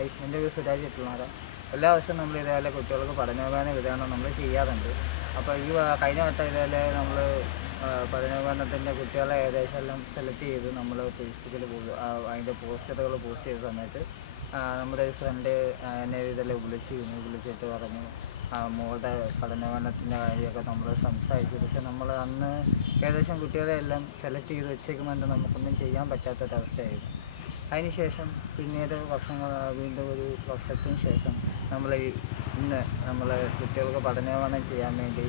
High എന്റെ പേര് സുരാജ് ചെട്ടുമാറ എല്ലാ വർഷവും നമ്മൾ ഇതേപോലെ കുട്ടികൾക്ക് പഠനോപകരണ വിതരണം നമ്മൾ ചെയ്യാറുണ്ട്. അപ്പോൾ ഈ കഴിഞ്ഞ വട്ടം ഇതേപോലെ നമ്മൾ പഠനോപകരണത്തിന്റെ കുട്ടികളെ ഏകദേശം എല്ലാം സെലക്ട് ചെയ്ത് നമ്മൾ ഫേസ്ബുക്കിൽ അതിന്റെ പോസ്റ്ററുകൾ പോസ്റ്റ് ചെയ്ത സമയത്ത് നമ്മുടെ ഒരു ഫ്രണ്ട് എന്നെ ഇതെല്ലാം വിളിച്ചിരുന്നു വിളിച്ചിട്ട് പറഞ്ഞു മോളുടെ പഠനോപാനത്തിന്റെ കാര്യമൊക്കെ നമ്മൾ സംസാരിച്ചു. പക്ഷെ നമ്മൾ അന്ന് ഏകദേശം കുട്ടികളെ എല്ലാം സെലക്ട് ചെയ്ത് വെച്ചേക്കുമ്പോൾ നമുക്കൊന്നും ചെയ്യാൻ പറ്റാത്തൊരവസ്ഥയായിരുന്നു അതിനുശേഷം പിന്നീട് വർഷങ്ങൾ വീണ്ടും ഒരു വർഷത്തിന് ശേഷം നമ്മൾ ഇന്ന് നമ്മൾ കുട്ടികൾക്ക് പഠനോപകരണം ചെയ്യാൻ വേണ്ടി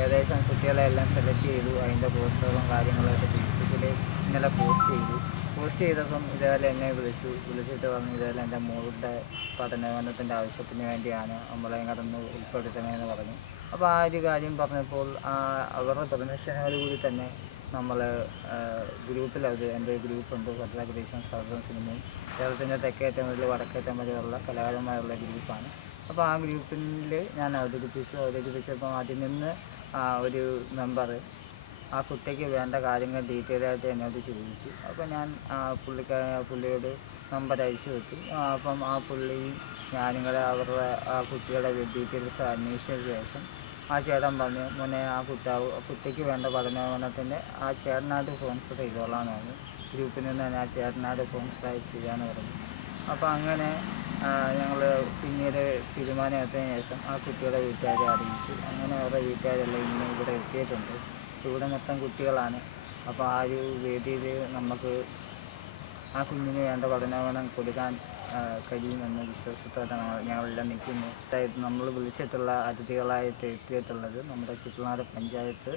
ഏകദേശം കുട്ടികളെ എല്ലാം സെലക്ട് ചെയ്തു അതിന്റെ പോസ്റ്ററുകളും കാര്യങ്ങളൊക്കെ ഫേസ്ബുക്കിൽ ഇന്നലെ പോസ്റ്റ് ചെയ്തു. പോസ്റ്റ് ചെയ്തപ്പം ഇതേപോലെ എന്നെ വിളിച്ചു. വിളിച്ചിട്ട് പറഞ്ഞു ഇതേപോലെ എന്റെ മോളുടെ പഠനോപകരണത്തിന്റെ ആവശ്യത്തിന് വേണ്ടിയാണ് നമ്മളെ കടന്ന് ഉൾപ്പെടുത്തണമെന്ന് പറഞ്ഞു. അപ്പോൾ ആ ഒരു കാര്യം പറഞ്ഞപ്പോൾ അവരുടെ പെർമിഷനോടുകൂടി തന്നെ നമ്മൾ ഗ്രൂപ്പിൽ അത് എന്റെ ഗ്രൂപ്പുണ്ട് ഭദ്രാഗ്രേഷൻ സർവൻ സിനിമയും. കേരളത്തിന്റെ തെക്കേറ്റം മുതൽ വടക്കേറ്റം വരെയുള്ള കലാകാരന്മാരുള്ള ഗ്രൂപ്പാണ്. അപ്പോൾ ആ ഗ്രൂപ്പിൽ ഞാൻ അവതരിപ്പിച്ചു. അവതരിപ്പിച്ചപ്പോൾ അതിൽ നിന്ന് ഒരു മെമ്പർ ആ കുട്ടിക്ക് വേണ്ട കാര്യങ്ങൾ ഡീറ്റെയിൽ ആയിട്ട് എന്നോട് ചോദിച്ചു. അപ്പോൾ ഞാൻ ആ പുള്ളിക്കാ പുള്ളിയോട് നമ്പർ അയച്ചു വെച്ചു അപ്പം ആ പുള്ളി ഞാനിങ്ങളെ അവരുടെ ആ കുട്ടികളുടെ ഡീറ്റെയിൽസ് അന്വേഷിച്ച ശേഷം ആ ചേട്ടൻ പറഞ്ഞു മോനെ ആ കുട്ടി ആ കുട്ടിക്ക് വേണ്ട പഠനോപകരണത്തിന്റെ ആ ചേട്ടനായിട്ട് സ്പോൺസർ ചെയ്തോളാന്ന് പറഞ്ഞു. ഗ്രൂപ്പിൽ നിന്ന് തന്നെ ആ ചേട്ടനായിട്ട് സ്പോൺസർ ചെയ്യാന്ന് പറഞ്ഞു. അപ്പോൾ അങ്ങനെ ഞങ്ങൾ പിന്നീട് തീരുമാനം തീരുമാനമെടുത്തതിന് ശേഷം ആ കുട്ടിയുടെ വീട്ടുകാരെ അറിയിച്ചു. അങ്ങനെ അവരുടെ വീട്ടുകാരെല്ലാം ഇന്ന് ഇവിടെ എത്തിയിട്ടുണ്ട്. ഇവിടെ മൊത്തം കുട്ടികളാണ്. അപ്പോൾ ആ ഒരു വേദിയിൽ നമുക്ക് ആ കുഞ്ഞിന് വേണ്ട പഠനോപകരണം കൊടുക്കാൻ കഴിയുമെന്ന വിശ്വാസത്തോടെ ഞങ്ങളെല്ലാം നിൽക്കുന്നു നമ്മൾ വിളിച്ചിട്ടുള്ള അതിഥികളായിട്ട് എത്തിയിട്ടുള്ളത് നമ്മുടെ ചുറ്റുനാട് പഞ്ചായത്ത്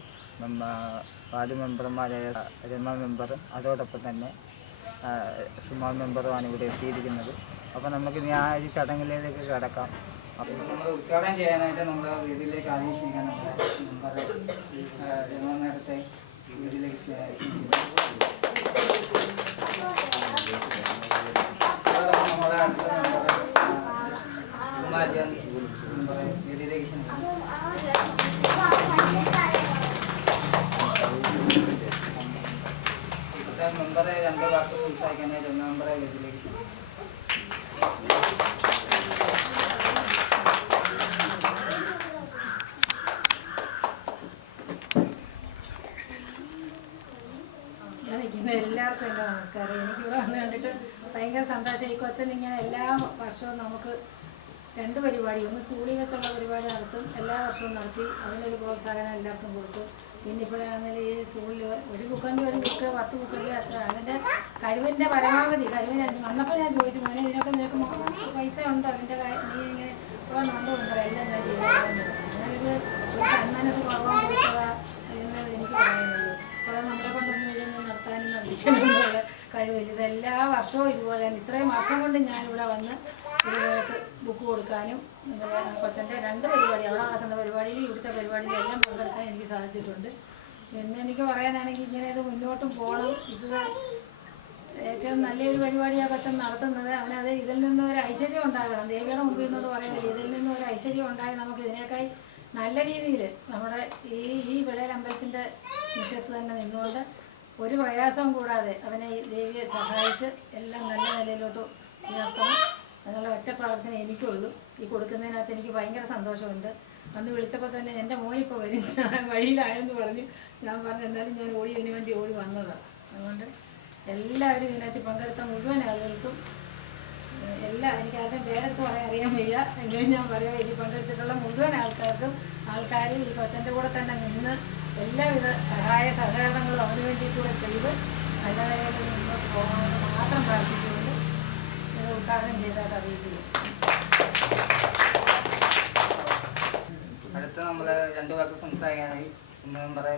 വാർഡ് മെമ്പർമാരായ രമ മെമ്പറും അതോടൊപ്പം തന്നെ സുമ മെമ്പറുമാണ് ഇവിടെ എത്തിയിരിക്കുന്നത്. അപ്പോൾ നമുക്ക് ഇനി ആ ഒരു ചടങ്ങിലേക്ക് കിടക്കാം. അപ്പോൾ നമ്മൾ ഉദ്ഘാടനം ചെയ്യാനായിട്ട് നമ്മൾ വീട്ടിലേക്ക് അറിയിച്ചിരിക്കാൻ നമ്മുടെ മെമ്പർ നേരത്തെ വീട്ടിലേക്ക് ക്ഷണിച്ചിരിക്കുന്നു. അതോടൊപ്പം നമ്മുടെ അടുത്ത മെമ്പർ കുമാരൻ മെമ്പറെ വീട്ടിലേക്ക് ക്ഷണിക്കുന്നു ഇപ്പോഴത്തെ മെമ്പറെ രണ്ട് വാക്ക് സംസാരിക്കാനായിട്ട് ഒന്ന് മെമ്പറെ വീട്ടിലേക്ക് ക്ഷണിക്കുന്നു ഇവിടെ നിൽക്കുന്ന എല്ലാവർക്കും എന്റെ നമസ്കാരം എനിക്കിവിടെ വന്ന് കണ്ടിട്ട് ഭയങ്കര സന്തോഷം. ഈ കൊച്ചൻ ഇങ്ങനെ എല്ലാ വർഷവും നമുക്ക് രണ്ട് പരിപാടി ഒന്ന് സ്കൂളിൽ വെച്ചുള്ള പരിപാടി നടത്തും എല്ലാ വർഷവും നടത്തി അതിനൊരു പ്രോത്സാഹനം എല്ലാവർക്കും കൊടുത്തു പിന്നെ ഇപ്പോഴാണെങ്കിൽ ഈ സ്കൂളിൽ ഒരു ബുക്കെങ്കിൽ ഒരു ബുക്ക് പത്ത് ബുക്കെങ്കിൽ അത്ര അതിന്റെ കഴിവിന്റെ പരമാവധി കഴിവിന് വന്നപ്പോൾ ഞാൻ ചോദിച്ചു മോനെ ഇതിനൊക്കെ നിനക്ക് പൈസ ഉണ്ടോ? അതിന്റെ നീ ഇങ്ങനെ ഇപ്പോൾ നമ്മൾ എല്ലാം ഞാൻ ചെയ്തതാണ് അങ്ങനെ ഒരു സന്മാന സ്വഭാവം കഴിവില്ല ഇത് എല്ലാ വർഷവും ഇതുപോലെ തന്നെ. ഇത്രയും വർഷം കൊണ്ട് ഞാനിവിടെ വന്ന് കുട്ടികൾക്ക് ബുക്ക് കൊടുക്കാനും കൊച്ചന്റെ രണ്ട് പരിപാടി അവിടെ നടക്കുന്ന പരിപാടിയിലും ഇവിടുത്തെ പരിപാടിയിലും എല്ലാം പങ്കെടുക്കാൻ എനിക്ക് സാധിച്ചിട്ടുണ്ട്. പിന്നെ എനിക്ക് പറയാനാണെങ്കിൽ ഇങ്ങനെ ഇത് മുന്നോട്ടും പോകണം. ഇത് ഏറ്റവും നല്ലൊരു പരിപാടിയാണ് കൊച്ചൻ നടത്തുന്നത്. അവനത് ഇതിൽ നിന്ന് ഒരു ഐശ്വര്യം ഉണ്ടാകണം. ദേവിയുടെ മുമ്പിൽ നിന്നോട് പറയുന്നത് ഇതിൽ നിന്ന് ഒരു ഐശ്വര്യം ഉണ്ടായി നമുക്ക് ഇതിനേക്കായി നല്ല രീതിയിൽ നമ്മുടെ ഈ ഈ വിളയിൽ അമ്പലത്തിന്റെ മുറ്റത്ത് തന്നെ നിന്നുകൊണ്ട് ഒരു പ്രയാസവും കൂടാതെ അവനെ ദേവിയെ സഹായിച്ച് എല്ലാം നല്ല നിലയിലോട്ട് ഉയർത്തണം. അതിനുള്ള ഒറ്റ പ്രാർത്ഥന എനിക്കുള്ളൂ. ഈ കൊടുക്കുന്നതിനകത്ത് എനിക്ക് ഭയങ്കര സന്തോഷമുണ്ട്. അന്ന് വിളിച്ചപ്പോൾ തന്നെ എന്റെ മോൻ ഇപ്പോൾ വരും. വഴിയിലായെന്ന് പറഞ്ഞു ഞാൻ പറഞ്ഞു എന്നാലും ഞാൻ ഓടി ഇതിനു വേണ്ടി ഓടി വന്നതാണ് അതുകൊണ്ട് എല്ലാവരും ഇതിനകത്ത് പങ്കെടുത്ത മുഴുവൻ ആളുകൾക്കും എല്ലാ എനിക്ക് ആദ്യം പേരെടുത്ത് പറയാൻ അറിയാൻ വയ്യ. എങ്കിലും ഞാൻ പറയാം ഇതിൽ പങ്കെടുത്തിട്ടുള്ള മുഴുവൻ ആൾക്കാർക്കും ആൾക്കാർ ഈ കൊച്ചന്റെ കൂടെ തന്നെ നിന്ന് എല്ലാവിധ സഹായ സഹകരണങ്ങളും അവന് വേണ്ടി കൂടെ ചെയ്ത് അതിനായിട്ട് മുന്നോട്ട് പോകണമെന്ന് മാത്രം പ്രാർത്ഥിച്ചുകൊണ്ട് നിങ്ങൾ ഉദ്ഘാടനം ചെയ്താൽ അറിയിക്കുന്നു അടുത്ത നമ്മൾ രണ്ട് വാക്ക് സംസാരിക്കാനായി ഒന്ന് മെമ്പറെ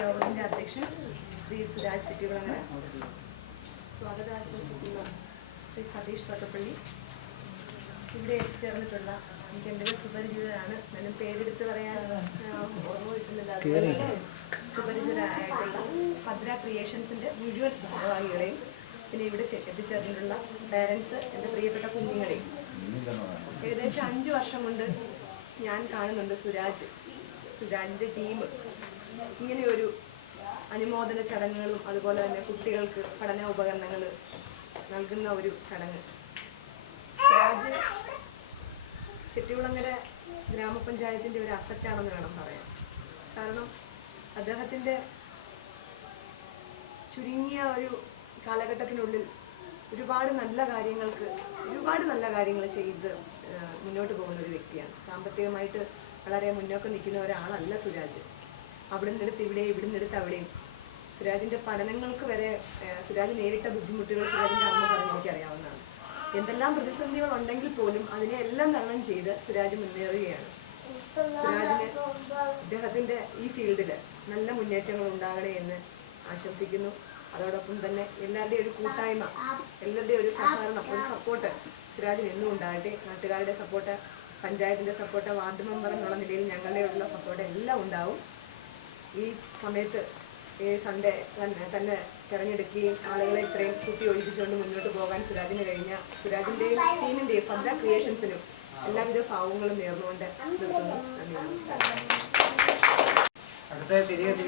യോഗത്തിന്റെ അധ്യക്ഷൻ ശ്രീ സുരാജ് ചിറ്റികുളങ്ങര. സ്വാഗതാശംസിക്കുന്ന. ശ്രീ സതീഷ് തോട്ടപ്പള്ളി ഇവിടെ എത്തിച്ചേർന്നിട്ടുള്ള എനിക്ക് എന്റെ പേര് സുപരിചിതരാണ് ഞാനും പേരെടുത്ത് പറയാൻ ഓർമ്മ കിട്ടുന്നില്ല സുപരിചിതരായിട്ടുള്ള ഭദ്ര ക്രിയേഷൻസിന്റെ മുഴുവൻ ഭാഗവാഹികളെയും പിന്നെ ഇവിടെ എത്തിച്ചേർന്നിട്ടുള്ള പേരൻസ് എന്റെ പ്രിയപ്പെട്ട കുഞ്ഞുങ്ങളെയും. ഏകദേശം അഞ്ച് വർഷം കൊണ്ട് ഞാൻ കാണുന്നുണ്ട് സുരാജ്. സുരാജിന്റെ ടീം ഇങ്ങനെയൊരു അനുമോദന ചടങ്ങുകളും അതുപോലെ തന്നെ കുട്ടികൾക്ക് പഠന ഉപകരണങ്ങൾ നൽകുന്ന ഒരു ചടങ്ങ്. സിറാജ് ചെട്ടികുളങ്ങര ഗ്രാമപഞ്ചായത്തിന്റെ ഒരു അസറ്റാണെന്ന് വേണം പറയാം കാരണം അദ്ദേഹത്തിന്റെ ചുരുങ്ങിയ ഒരു കാലഘട്ടത്തിനുള്ളിൽ ഒരുപാട് നല്ല കാര്യങ്ങൾക്ക് ഒരുപാട് നല്ല കാര്യങ്ങൾ ചെയ്ത് മുന്നോട്ട് പോകുന്ന ഒരു വ്യക്തിയാണ്. സാമ്പത്തികമായിട്ട് വളരെ മുന്നോക്കം നിൽക്കുന്ന ഒരാളല്ല സുരാജ്. അവിടെ നിന്നെടുത്ത് ഇവിടെ ഇവിടെ നിന്നെടുത്ത് അവിടെയും. സുരാജിന്റെ പഠനങ്ങൾക്ക് വരെ സുരാജ് നേരിട്ട ബുദ്ധിമുട്ടുകൾ സുരാജിന്റെ അമ്മ പറഞ്ഞ് എനിക്കറിയാവുന്നതാണ്. എന്തെല്ലാം പ്രതിസന്ധികൾ ഉണ്ടെങ്കിൽ പോലും അതിനെ എല്ലാം തരണം ചെയ്ത് സുരാജ് മുന്നേറുകയാണ്. സുരാജിന് അദ്ദേഹത്തിന്റെ ഈ ഫീൽഡിൽ നല്ല മുന്നേറ്റങ്ങൾ ഉണ്ടാകണേ എന്ന് ആശംസിക്കുന്നു. അതോടൊപ്പം തന്നെ എല്ലാവരുടെയും ഒരു കൂട്ടായ്മ എല്ലാവരുടെയും ഒരു സഹകരണം ഒരു സപ്പോർട്ട് സുരാജിന് എന്നും ഉണ്ടാകട്ടെ. നാട്ടുകാരുടെ സപ്പോർട്ട് പഞ്ചായത്തിന്റെ സപ്പോർട്ട് വാർഡ് മെമ്പർ എന്നുള്ള നിലയിൽ ഞങ്ങളുടെ ഉള്ള സപ്പോർട്ട് എല്ലാം ഉണ്ടാവും. ഈ സമയത്ത് സൺഡേ തന്നെ തന്നെ തിരഞ്ഞെടുക്കുകയും ആളുകളെ ഇത്രയും കുട്ടി ഒഴിപ്പിച്ചുകൊണ്ട് മുന്നോട്ട് പോകാൻ സുരാജിന് കഴിഞ്ഞ സുരാജിന്റെയും ടീമിന്റെയും സബ്ജ ക്രിയേഷൻസിനും എല്ലാവിധ ഭാവങ്ങളും നേർന്നുകൊണ്ട് നിർത്തുന്നു. അടുത്ത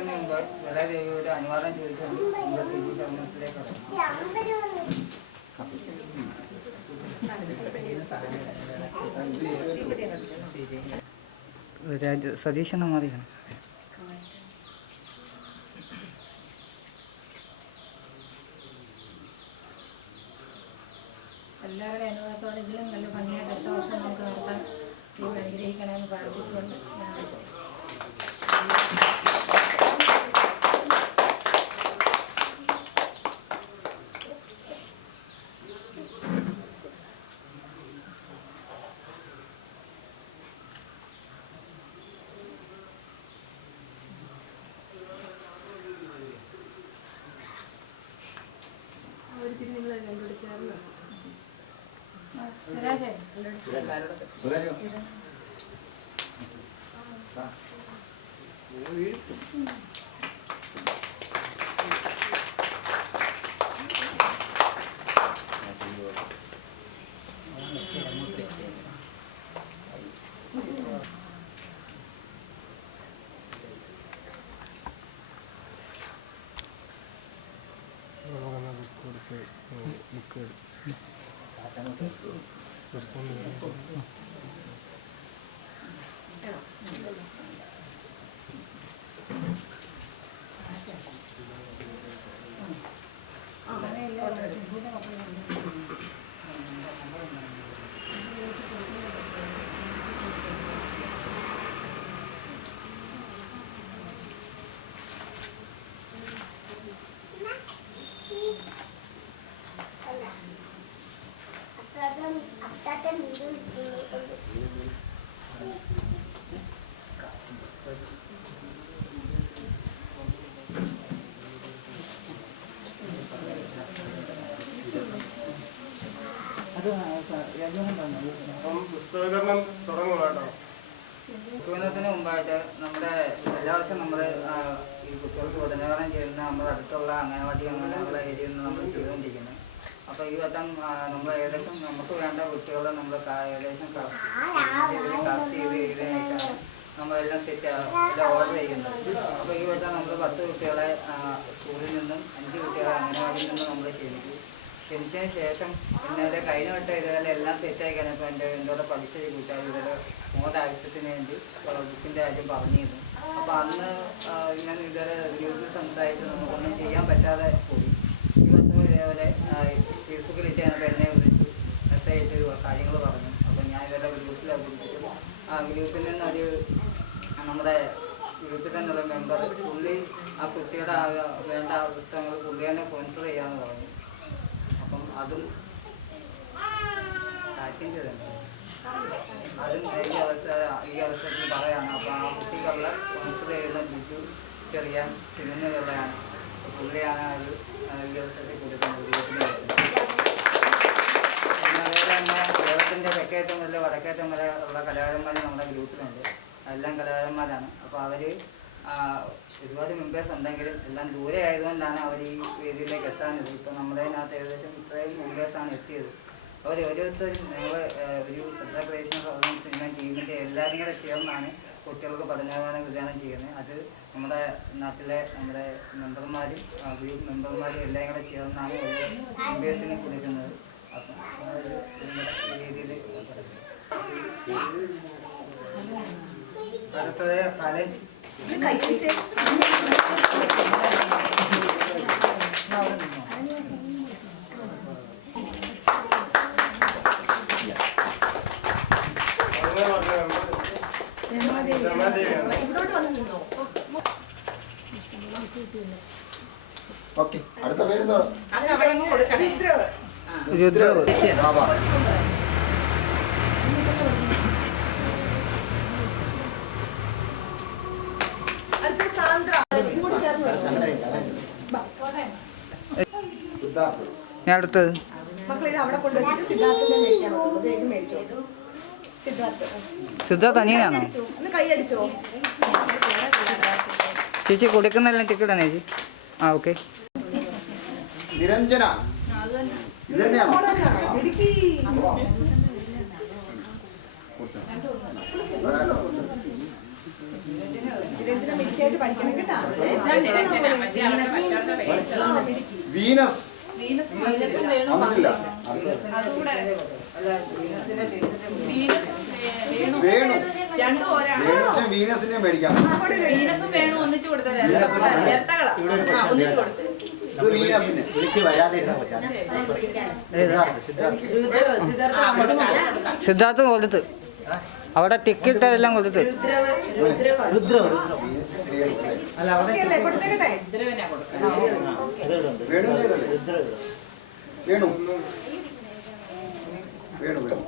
മുമ്പ് വളരെ ഒരു അനുവാദം ചോദിച്ചുകൊണ്ട് നമ്മുടെ തിരികെ കർമ്മത്തിലേക്ക് കടന്നു രാജ സതീശ് എന്ന മതിയാണ് എല്ലാവരുടെ അനുഭവത്തോടെങ്കിലും നല്ല ഭംഗിയായിട്ട് അടുത്ത വർഷം നമുക്ക് നടത്താൻ ദൈവം അനുഗ്രഹിക്കണമെന്ന് പ്രാർത്ഥിച്ചുകൊണ്ട് സുരാജേ അങ്ങനെയില്ല സിന്ധുവിന്റെ മക്കളുണ്ട് അത് രണ്ടും പറഞ്ഞു അപ്പം പുസ്തകീകരണം തുടങ്ങുക കേട്ടോ കുത്തുവിനത്തിന് മുമ്പായിട്ട് നമ്മുടെ എല്ലാ വർഷവും നമ്മൾ ഈ കുട്ടികൾക്ക് ഉടനീളം ചെയ്യുന്ന നമ്മുടെ അടുത്തുള്ള അംഗനവാടി അങ്ങനെയുള്ള ഏരിയയിൽ നിന്ന് നമ്മൾ ചെയ്തുകൊണ്ടിരിക്കുന്നത് അപ്പോൾ ഈ വട്ടം നമ്മൾ ഏകദേശം നമുക്ക് വേണ്ട കുട്ടികളെ നമ്മൾ ഏകദേശം കാസ്റ്റ് ചെയ്ത്. ചെയ്തതിനായിട്ടാണ് നമ്മളെല്ലാം സെറ്റ് എല്ലാം ഓർഡർ ചെയ്യുന്നത് അപ്പോൾ ഈ വട്ടം നമ്മൾ പത്ത് കുട്ടികളെ സ്കൂളിൽ നിന്നും അഞ്ച് കുട്ടികളെ അംഗനവാടിയിൽ നിന്നും നമ്മൾ ക്ഷണിച്ചു ക്ഷണിച്ചതിന് ശേഷം ഇന്നലെ കഴിഞ്ഞ വട്ടം ഇതുപോലെ എല്ലാം സെറ്റായി കഴിഞ്ഞപ്പോൾ എന്റെ എന്നോട് പഠിച്ച കൂട്ടുകാർ ഇവരുടെ മോട്ട് ആവശ്യത്തിന് വേണ്ടി ബുക്കിന്റെ കാര്യം പറഞ്ഞിരുന്നു. അപ്പോൾ അന്ന് ഇങ്ങനെ ഇതുവരെ ഗ്രൂപ്പിൽ സംസാരിച്ച് നമുക്കൊന്നും ചെയ്യാൻ പറ്റാതെ പോയി. ഈ ഇതേപോലെ ഫേസ്ബുക്കിൽ ഇട്ടാണ് എന്നെ വിളിച്ചു. മെസ്സേജ് ഇട്ട് കാര്യങ്ങൾ പറഞ്ഞു. അപ്പോൾ ഞാൻ ഇവരുടെ ഗ്രൂപ്പിലാണ് വിളിച്ചു ആ ഗ്രൂപ്പിൽ നിന്നൊരു നമ്മുടെ ഗ്രൂപ്പിൽ തന്നെയുള്ള മെമ്പർ പുള്ളി ആ കുട്ടിയുടെ വേണ്ട പുസ്തകങ്ങൾ പുള്ളി തന്നെ സ്പോൺസർ ചെയ്യാമെന്ന് പറഞ്ഞു അപ്പം അതും അതും ഈ അവസര ഈ അവസരത്തിൽ പറയാണ് അപ്പോൾ ആ കുട്ടിക്കുള്ള സ്പോൺസർ ചെയ്യുന്ന ബിജു ചെറിയ സിനിമകളാണ് പുള്ളിയാണ് അത് ഈ അവസരത്തിൽ കൊടുക്കുന്നത് കേരളത്തിന്റെ തെക്കേറ്റം വല്ല വടക്കേറ്റം വരെ ഉള്ള കലാകാരന്മാർ നമ്മുടെ ഗ്രൂപ്പിലുണ്ട്. എല്ലാം കലാകാരന്മാരാണ്. അപ്പോൾ അവർ ഒരുപാട് മെമ്പേഴ്സ് ഉണ്ടെങ്കിലും എല്ലാം ദൂരെ ആയതുകൊണ്ടാണ് അവർ ഈ വേദിയിലേക്ക് എത്താനത് ഇപ്പോൾ നമ്മുടെ അതിനകത്ത് ഏകദേശം ഇത്രയും മെമ്പേഴ്സാണ് എത്തിയത്. അവർ ഓരോരുത്തരും ഞങ്ങൾ ഒരു ശ്രദ്ധ സിനിമ ടീമിന്റെ എല്ലാവരും കൂടെ ചേർന്നാണ് കുട്ടികൾക്ക് പഠനോപകരണം വിതരണം ചെയ്യുന്നത്. അത് നമ്മുടെ നാട്ടിലെ നമ്മുടെ മെമ്പർമാരും ഗ്രൂപ്പ് മെമ്പർമാരും എല്ലാം കൂടെ ചേർന്നാണ് ഒരു മെമ്പേഴ്സിന് കൊടുക്കുന്നത്. അപ്പം രീതിയിൽ അടുത്തത് കലൻ ഓക്കെ അടുത്ത പേരെന്തോ രുദ്രവ്. വേഗം മേടിച്ചോ? സിദ്ധാർത്ഥ്. സിദ്ധാർത്ഥ അനിയനാണോ? ചേച്ചി കൊടുക്കുന്നെല്ലാം ടിക്കറ്റ് ആണ് ചേച്ചി ആ ഓക്കെ. നിരഞ്ജന. വീനസ്. വന്നിട്ടില്ല വേണു വേണുസിനെ വീനസിനെ മേടിക്കാം. വീനസിന് സിദ്ധാർത്ഥ. കൊടുത്ത്. അവിടെ ടിക്കറ്റ് എല്ലാം കൊടുത്ത്. അല്ല അവിടെ ഓക്കേ അല്ലേ കൊടുത്തേക്കട്ടെ വേണുവിന്റെതല്ലേ വേണു. വേണു വേണു.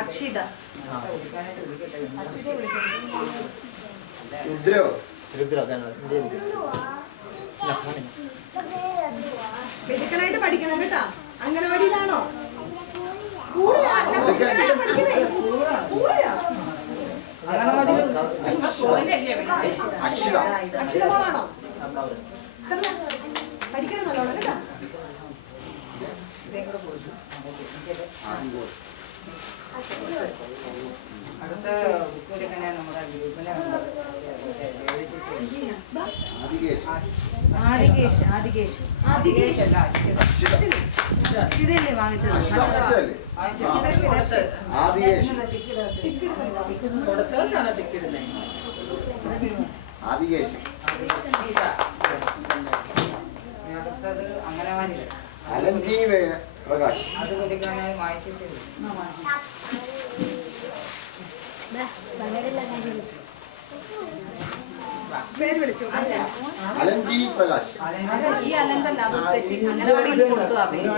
അക്ഷിത. പഠിക്കണം കേട്ടാ. അംഗനവാടിയിലാണോ? അക്ഷിത പഠിക്കണം നല്ലോണം കേട്ടാ അടുത്ത നമ്മുടെ ആദികേശ് ആദികേഷ് ആദികേഷ് അല്ല അക്ഷിത ഇതല്ലേ വാങ്ങിച്ചത് ആദികേശ് ആദികേശ് അടുത്തത് അംഗനവാടി അലൻജി വേ- പ്രകാശ്. അത് കൊടുക്കാനായി വായിച്ച ശരി പേര് വിളിച്ചു? അലൻജി പ്രകാശ്. ഈ അലന്തല്ല അത് തെറ്റി അംഗനവാടിയിൽ കൊടുത്തതാ പേര്.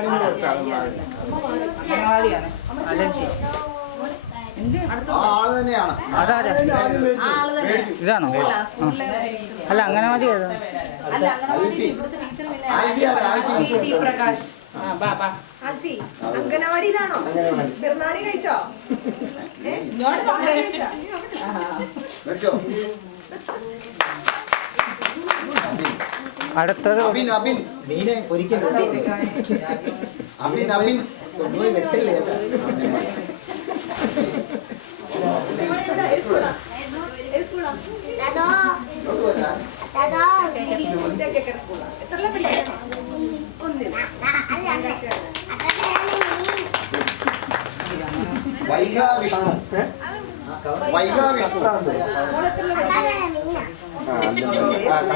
തന്നെ. ഇതാണോ? അല്ല, അങ്ങനെ മതി അംഗനവാടിയിലാണോ പെരുന്നാടി കഴിച്ചോ? പെരുന്നാടി കഴിച്ചോ? അടുത്തത് അബിൻ അബിൻ. മീനെ പൊരിക്കാൻ അബിൻ അബിൻ. കൊണ്ടുപോയി വെട്ടില്ലേ?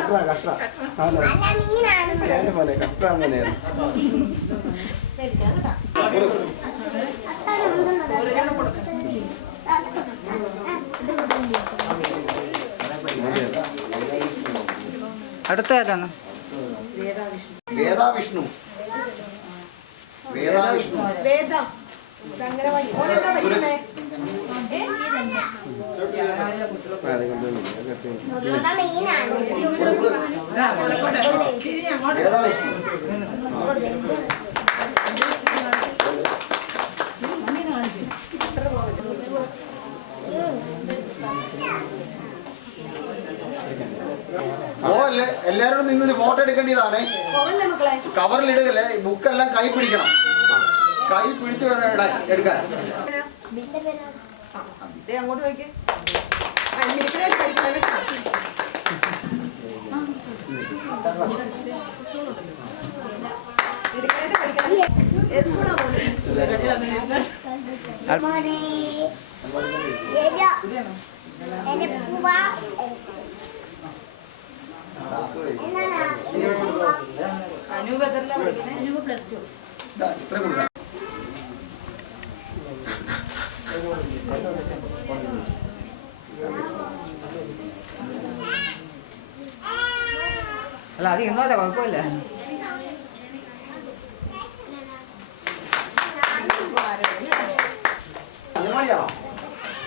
കട്ട കട്ട പോലെ കട്ട അങ്ങനെയാണ് അടുത്ത ഏതാണ്? വേദാവിഷ്ണു. വേദാവിഷ്ണു. വേദ. എല്ലാവരും നിന്നൊരു ഫോട്ടോ എടുക്കേണ്ടതാണ്. കവറിലിടുകല്ലേ ബുക്കെല്ലാം കൈ പിടിക്കണം. കൈ പിടിച്ചു വേണം ഇടാൻ എടുക്കാൻ. അങ്ങോട്ട് നോക്കിയേ? അനൂപ് എത്ര പഠിക്കുന്നത്? അനൂപ് പ്ലസ് ടു കൊടുക്കണം ഇന്നോട്ടെ കുഴപ്പമില്ല.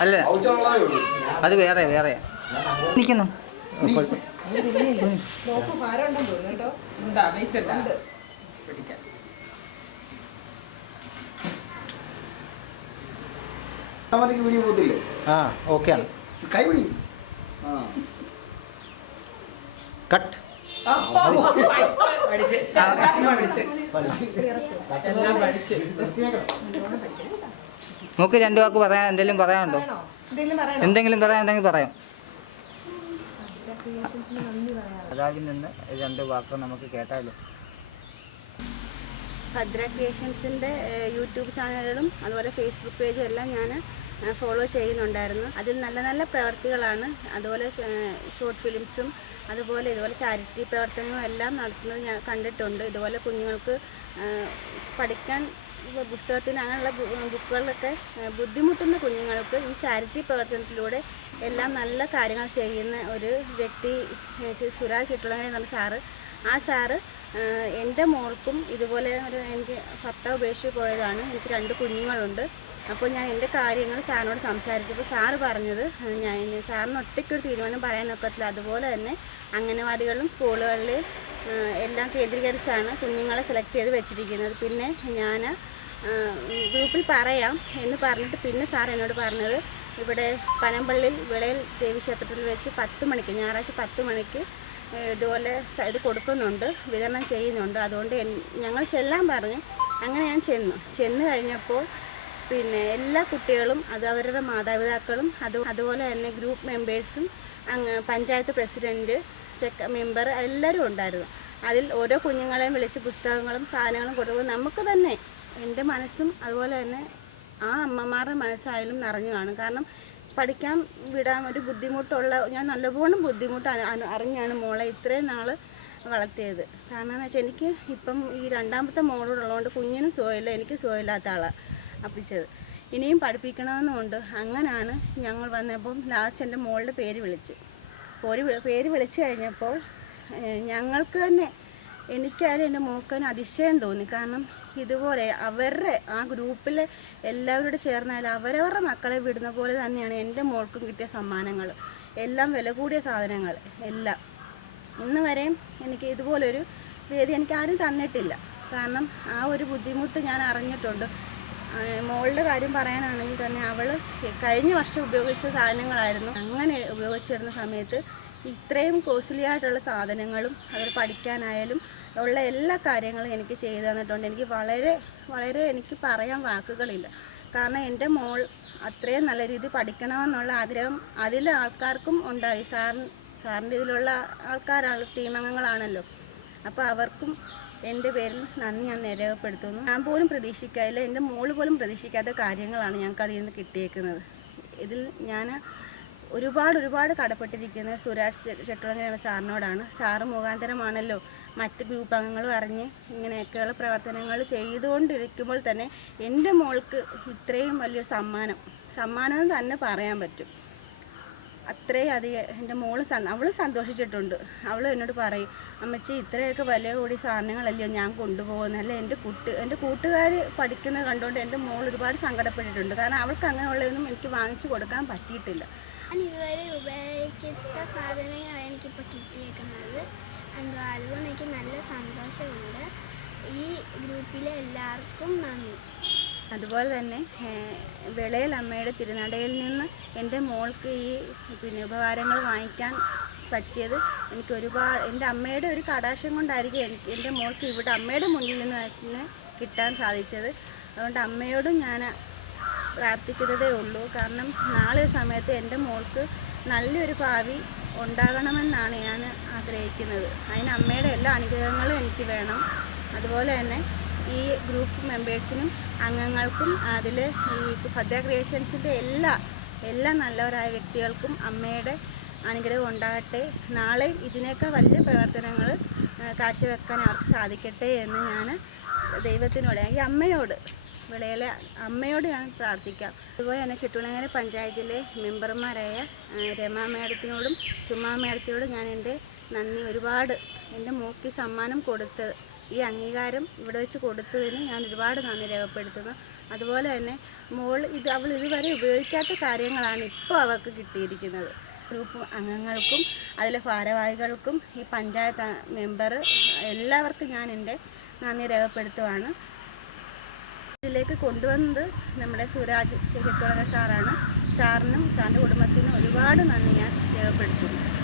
അല്ല? അത് വേറെ വേറെ. നിൽക്കുന്നു വീഡിയോ പോത്തില്ലേ ആ ഓക്കെ കൈ കട്ട്. നമുക്ക് രണ്ടു വാക്ക് പറയാൻ എന്തെങ്കിലും പറയാനുണ്ടോ? എന്തെങ്കിലും പറയാൻ എന്തെങ്കിലും പറയാം. അതാകിൽ നിന്ന് രണ്ട് വാക്ക് നമുക്ക് കേട്ടാലോ? ഭദ്ര ക്രിയേഷൻസിന്റെ യൂട്യൂബ് ചാനലുകളും അതുപോലെ ഫേസ്ബുക്ക് പേജും എല്ലാം ഞാൻ ഫോളോ ചെയ്യുന്നുണ്ടായിരുന്നു. അതിൽ നല്ല നല്ല പ്രവർത്തികളാണ്. അതുപോലെ ഷോർട്ട് ഫിലിംസും അതുപോലെ ഇതുപോലെ ചാരിറ്റി പ്രവർത്തനങ്ങളും എല്ലാം നടത്തുന്നത് ഞാൻ കണ്ടിട്ടുണ്ട്. ഇതുപോലെ കുഞ്ഞുങ്ങൾക്ക് പഠിക്കാൻ പുസ്തകത്തിന് അങ്ങനെയുള്ള ബുക്കുകളിലൊക്കെ ബുദ്ധിമുട്ടുന്ന കുഞ്ഞുങ്ങൾക്ക് ഈ ചാരിറ്റി പ്രവർത്തനത്തിലൂടെ എല്ലാം നല്ല കാര്യങ്ങൾ ചെയ്യുന്ന ഒരു വ്യക്തി സുരാജ് ചിട്ടുള്ള എന്ന് സാറ്. ആ സാറ് എന്റെ മോൾക്കും ഇതുപോലെ ഒരു എനിക്ക് ഭർത്താവ് ഉപേക്ഷിച്ച് പോയതാണ്. എനിക്ക് രണ്ട് കുഞ്ഞുങ്ങളുണ്ട്. അപ്പോൾ ഞാൻ എന്റെ കാര്യങ്ങൾ സാറിനോട് സംസാരിച്ചപ്പോൾ സാറ് പറഞ്ഞത് ഞാൻ സാറിന് ഒറ്റയ്ക്കൊരു തീരുമാനം പറയാനൊക്കത്തില്ല അതുപോലെ തന്നെ അംഗനവാടികളിലും സ്കൂളുകളിൽ എല്ലാം കേന്ദ്രീകരിച്ചാണ് കുഞ്ഞുങ്ങളെ സെലക്ട് ചെയ്ത് വെച്ചിരിക്കുന്നത്. പിന്നെ ഞാൻ ഗ്രൂപ്പിൽ പറയാം എന്ന് പറഞ്ഞിട്ട് പിന്നെ സാർ എന്നോട് പറഞ്ഞത് ഇവിടെ പനമ്പള്ളി വിളയിൽ ദേവി ക്ഷേത്രത്തിൽ വെച്ച് പത്ത് മണിക്ക് ഞായറാഴ്ച പത്ത് മണിക്ക് ഇതുപോലെ ഇത് കൊടുക്കുന്നുണ്ട് വിതരണം ചെയ്യുന്നുണ്ട്. അതുകൊണ്ട് ഞങ്ങൾ ചെല്ലാൻ പറഞ്ഞു. അങ്ങനെ ഞാൻ ചെന്നു. ചെന്ന് കഴിഞ്ഞപ്പോൾ പിന്നെ എല്ലാ കുട്ടികളും അത് അവരുടെ മാതാപിതാക്കളും അത് അതുപോലെ തന്നെ ഗ്രൂപ്പ് മെമ്പേഴ്സും അങ്ങ് പഞ്ചായത്ത് പ്രസിഡന്റ് സെക്ര മെമ്പർ എല്ലാവരും ഉണ്ടായിരുന്നു. അതിൽ ഓരോ കുഞ്ഞുങ്ങളെയും വിളിച്ച് പുസ്തകങ്ങളും സാധനങ്ങളും കൊടുക്കുമ്പോൾ നമുക്ക് തന്നെ എന്റെ മനസ്സും അതുപോലെ തന്നെ ആ അമ്മമാരുടെ മനസ്സായാലും നിറഞ്ഞു കാണും. കാരണം പഠിക്കാൻ വിടാൻ ഒരു ബുദ്ധിമുട്ടുള്ള ഞാൻ നല്ലപോലെ ബുദ്ധിമുട്ട് അറിഞ്ഞാണ് മോളെ ഇത്രയും നാൾ വളർത്തിയത്. കാരണം എന്ന് വെച്ചാൽ എനിക്ക് ഇപ്പം ഈ രണ്ടാമത്തെ മോളോടുള്ളതുകൊണ്ട് കുഞ്ഞിനും സുഖമില്ല എനിക്ക് സുഖമില്ലാത്ത ആളാണ് അപ്പിച്ചത് ഇനിയും പഠിപ്പിക്കണമെന്നുണ്ട് അങ്ങനെയാണ് ഞങ്ങൾ വന്നപ്പം ലാസ്റ്റ് എന്റെ മോളുടെ പേര് വിളിച്ചു. ഒരു പേര് വിളിച്ചു കഴിഞ്ഞപ്പോൾ ഞങ്ങൾക്ക് തന്നെ എനിക്കായാലും എന്റെ മോക്കന് അതിശയം തോന്നി. കാരണം ഇതുപോലെ അവരുടെ ആ ഗ്രൂപ്പിൽ എല്ലാവരോട് ചേർന്നാലും അവരവരുടെ മക്കളെ വിടുന്ന പോലെ തന്നെയാണ് എന്റെ മോൾക്കും കിട്ടിയ സമ്മാനങ്ങൾ. എല്ലാം വില കൂടിയ സാധനങ്ങൾ എല്ലാം. ഇന്ന് വരെയും എനിക്ക് ഇതുപോലൊരു വേദി എനിക്ക് ആരും തന്നിട്ടില്ല. കാരണം ആ ഒരു ബുദ്ധിമുട്ട് ഞാൻ അറിഞ്ഞിട്ടുണ്ട്. മോളുടെ കാര്യം പറയാനാണെങ്കിൽ തന്നെ അവൾ കഴിഞ്ഞ വർഷം ഉപയോഗിച്ച സാധനങ്ങളായിരുന്നു. അങ്ങനെ ഉപയോഗിച്ചിരുന്ന സമയത്ത് ഇത്രയും കോസ്റ്റ്ലി ആയിട്ടുള്ള സാധനങ്ങളും അവർ പഠിക്കാനായാലും ഉള്ള എല്ലാ കാര്യങ്ങളും എനിക്ക് ചെയ്തു തന്നിട്ടുണ്ട്. എനിക്ക് വളരെ വളരെ എനിക്ക് പറയാൻ വാക്കുകളില്ല. കാരണം എന്റെ മോൾ അത്രയും നല്ല രീതിയിൽ പഠിക്കണമെന്നുള്ള ആഗ്രഹം അതിൽ ആൾക്കാർക്കും ഉണ്ടായി. സാറിന് സാറിന്റെ ഇതിലുള്ള ആൾക്കാരാണ് ടീം അംഗങ്ങളാണല്ലോ അപ്പോൾ അവർക്കും പേരിൽ നന്ദി ഞാൻ രേഖപ്പെടുത്തുന്നു ഞാൻ പോലും പ്രതീക്ഷിക്കാതില്ല എന്റെ മോൾ പോലും പ്രതീക്ഷിക്കാത്ത കാര്യങ്ങളാണ് ഞങ്ങൾക്ക് അതിൽ നിന്ന് കിട്ടിയേക്കുന്നത്. ഇതിൽ ഞാൻ ഒരുപാട് ഒരുപാട് കടപ്പെട്ടിരിക്കുന്നത് സുരാജ് ചെട്ടുളങ്ങനെയുള്ള സാറിനോടാണ്. സാറ് മുഖാന്തരമാണല്ലോ മറ്റ് ഗ്രൂപ്പ് അംഗങ്ങളും അറിഞ്ഞ് ഇങ്ങനെയൊക്കെയുള്ള പ്രവർത്തനങ്ങൾ ചെയ്തുകൊണ്ടിരിക്കുമ്പോൾ തന്നെ എന്റെ മോൾക്ക് ഇത്രയും വലിയൊരു സമ്മാനം സമ്മാനം തന്നെ പറയാൻ പറ്റും. അത്രയും അധികം എന്റെ മോൾ അവൾ സന്തോഷിച്ചിട്ടുണ്ട്. അവൾ എന്നോട് പറയും അമ്മച്ചി ഇത്രയൊക്കെ വില കൂടി സാധനങ്ങളല്ലയോ ഞാൻ കൊണ്ടുപോകുന്നത് അല്ലെ എന്റെ കുട്ടി എന്റെ കൂട്ടുകാർ പഠിക്കുന്നത് കണ്ടുകൊണ്ട് എന്റെ മോൾ ഒരുപാട് സങ്കടപ്പെട്ടിട്ടുണ്ട്. കാരണം അവൾക്ക് അങ്ങനെയുള്ളതൊന്നും എനിക്ക് വാങ്ങിച്ചു കൊടുക്കാൻ പറ്റിയിട്ടില്ല. ഞാൻ ഇതുവരെ ഉപയോഗിക്കുന്ന സാധനങ്ങളാണ് എനിക്കിപ്പോൾ കിട്ടിയേക്കുന്നത്. എന്തോ അതുകൊണ്ട് എനിക്ക് നല്ല സന്തോഷമുണ്ട്. ഈ ഗ്രൂപ്പിലെ എല്ലാവർക്കും നന്ദി. അതുപോലെ തന്നെ വിളയിൽ അമ്മയുടെ തിരുനടയിൽ നിന്ന് എന്റെ മോൾക്ക് ഈ പിന്നെ ഉപകാരങ്ങൾ വാങ്ങിക്കാൻ പറ്റിയത് എനിക്ക് ഒരുപാട് എന്റെ അമ്മയുടെ ഒരു കടാശം കൊണ്ടായിരിക്കും എനിക്ക് എന്റെ മോൾക്ക് ഇവിടെ അമ്മയുടെ മുന്നിൽ നിന്ന് തന്നെ കിട്ടാൻ സാധിച്ചത്. അതുകൊണ്ട് അമ്മയോടും ഞാൻ പ്രാർത്ഥിക്കുന്നതേ ഉള്ളൂ. കാരണം നാളെ സമയത്ത് എന്റെ മോൾക്ക് നല്ലൊരു ഭാവി ഉണ്ടാകണമെന്നാണ് ഞാൻ ആഗ്രഹിക്കുന്നത്. അതിന് അമ്മയുടെ എല്ലാ അനുഗ്രഹങ്ങളും എനിക്ക് വേണം. അതുപോലെ തന്നെ ഈ ഗ്രൂപ്പ് മെമ്പേഴ്സിനും അംഗങ്ങൾക്കും അതിൽ ഈ ഫദ്യ ക്രിയേഷൻസിന്റെ എല്ലാ എല്ലാ നല്ലവരായ വ്യക്തികൾക്കും അമ്മയുടെ അനുഗ്രഹം ഉണ്ടാകട്ടെ നാളെ ഇതിനേക്കാൾ വലിയ പ്രവർത്തനങ്ങൾ കാഴ്ചവെക്കാൻ അവർക്ക് സാധിക്കട്ടെ എന്ന് ഞാൻ ദൈവത്തിനോട് ഈ അമ്മയോട് വിളയിലെ അമ്മയോട് ഞാൻ പ്രാർത്ഥിക്കാം. അതുപോലെ തന്നെ ചുറ്റുളങ്ങര പഞ്ചായത്തിലെ മെമ്പർമാരായ രമ മേഡത്തിനോടും സുമാ മേഡത്തിനോടും ഞാൻ എന്റെ നന്ദി ഒരുപാട് എന്റെ മോക്ക് സമ്മാനം കൊടുത്ത് ഈ അംഗീകാരം ഇവിടെ വെച്ച് കൊടുത്തതിന് ഞാൻ ഒരുപാട് നന്ദി രേഖപ്പെടുത്തുന്നു. അതുപോലെ തന്നെ മോൾ ഇത് അവൾ ഇതുവരെ ഉപയോഗിക്കാത്ത കാര്യങ്ങളാണ് ഇപ്പോൾ അവൾക്ക് കിട്ടിയിരിക്കുന്നത്. ഗ്രൂപ്പ് അംഗങ്ങൾക്കും അതിലെ ഭാരവാഹികൾക്കും ഈ പഞ്ചായത്ത് മെമ്പർ എല്ലാവർക്കും ഞാൻ എന്റെ നന്ദി രേഖപ്പെടുത്തുവാണ്. ഇതിലേക്ക് കൊണ്ടുവന്നത് നമ്മുടെ സുരാജ് ചെറുത്തുളക സാറാണ്. സാറിനും സാറിന്റെ കുടുംബത്തിനും ഒരുപാട് നന്ദി ഞാൻ രേഖപ്പെടുത്തുന്നു.